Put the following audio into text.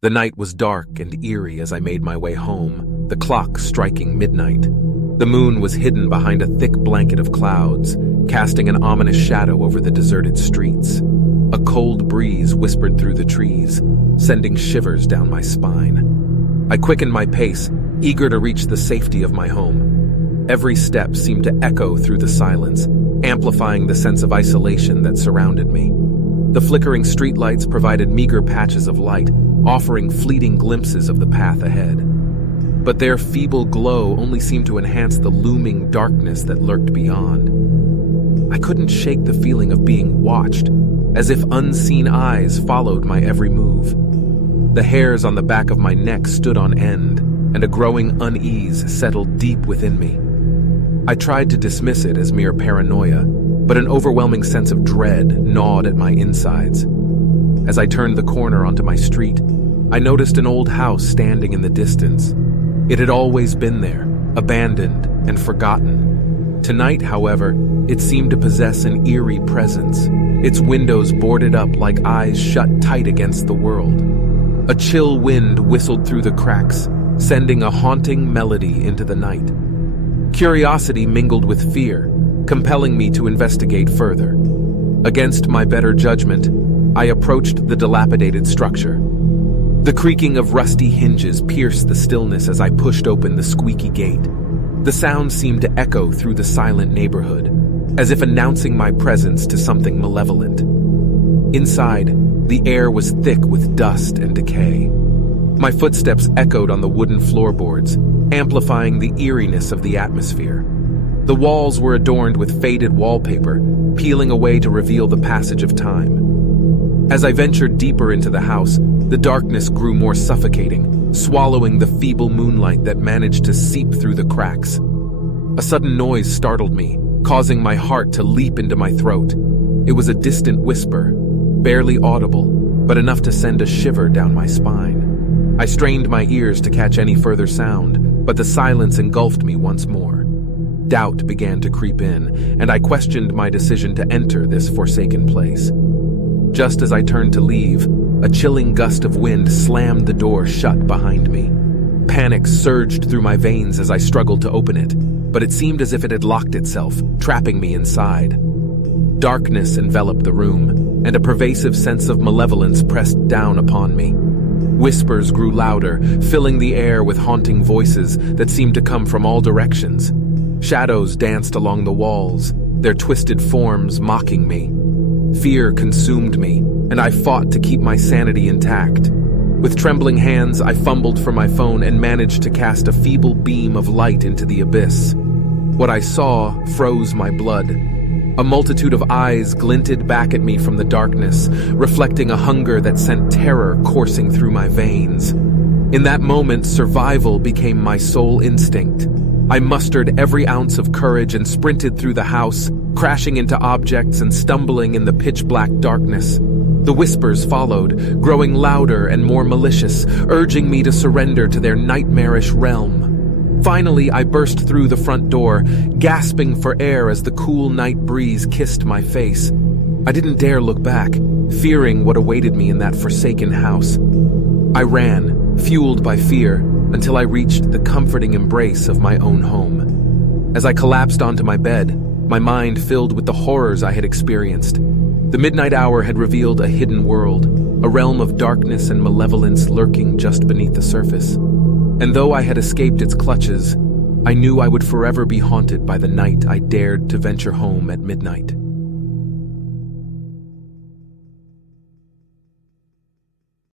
The night was dark and eerie as I made my way home, the clock striking midnight. The moon was hidden behind a thick blanket of clouds, casting an ominous shadow over the deserted streets. A cold breeze whispered through the trees, sending shivers down my spine. I quickened my pace, eager to reach the safety of my home. Every step seemed to echo through the silence, amplifying the sense of isolation that surrounded me. The flickering streetlights provided meager patches of light, offering fleeting glimpses of the path ahead. But their feeble glow only seemed to enhance the looming darkness that lurked beyond. I couldn't shake the feeling of being watched, as if unseen eyes followed my every move. The hairs on the back of my neck stood on end, and a growing unease settled deep within me. I tried to dismiss it as mere paranoia, but an overwhelming sense of dread gnawed at my insides. As I turned the corner onto my street, I noticed an old house standing in the distance. It had always been there, abandoned and forgotten. Tonight, however, it seemed to possess an eerie presence, its windows boarded up like eyes shut tight against the world. A chill wind whistled through the cracks, sending a haunting melody into the night. Curiosity mingled with fear, compelling me to investigate further. Against my better judgment, I approached the dilapidated structure. The creaking of rusty hinges pierced the stillness as I pushed open the squeaky gate. The sound seemed to echo through the silent neighborhood, as if announcing my presence to something malevolent. Inside, the air was thick with dust and decay. My footsteps echoed on the wooden floorboards, amplifying the eeriness of the atmosphere. The walls were adorned with faded wallpaper, peeling away to reveal the passage of time. As I ventured deeper into the house, the darkness grew more suffocating, swallowing the feeble moonlight that managed to seep through the cracks. A sudden noise startled me, causing my heart to leap into my throat. It was a distant whisper, barely audible, but enough to send a shiver down my spine. I strained my ears to catch any further sound, but the silence engulfed me once more. Doubt began to creep in, and I questioned my decision to enter this forsaken place. Just as I turned to leave, a chilling gust of wind slammed the door shut behind me. Panic surged through my veins as I struggled to open it, but it seemed as if it had locked itself, trapping me inside. Darkness enveloped the room, and a pervasive sense of malevolence pressed down upon me. Whispers grew louder, filling the air with haunting voices that seemed to come from all directions. Shadows danced along the walls, their twisted forms mocking me. Fear consumed me, and I fought to keep my sanity intact. With trembling hands, I fumbled for my phone and managed to cast a feeble beam of light into the abyss. What I saw froze my blood. A multitude of eyes glinted back at me from the darkness, reflecting a hunger that sent terror coursing through my veins. In that moment, survival became my sole instinct. I mustered every ounce of courage and sprinted through the house, crashing into objects and stumbling in the pitch-black darkness. The whispers followed, growing louder and more malicious, urging me to surrender to their nightmarish realm. Finally, I burst through the front door, gasping for air as the cool night breeze kissed my face. I didn't dare look back, fearing what awaited me in that forsaken house. I ran, fueled by fear, until I reached the comforting embrace of my own home. As I collapsed onto my bed, my mind filled with the horrors I had experienced. The midnight hour had revealed a hidden world, a realm of darkness and malevolence lurking just beneath the surface. And though I had escaped its clutches, I knew I would forever be haunted by the night I dared to venture home at midnight.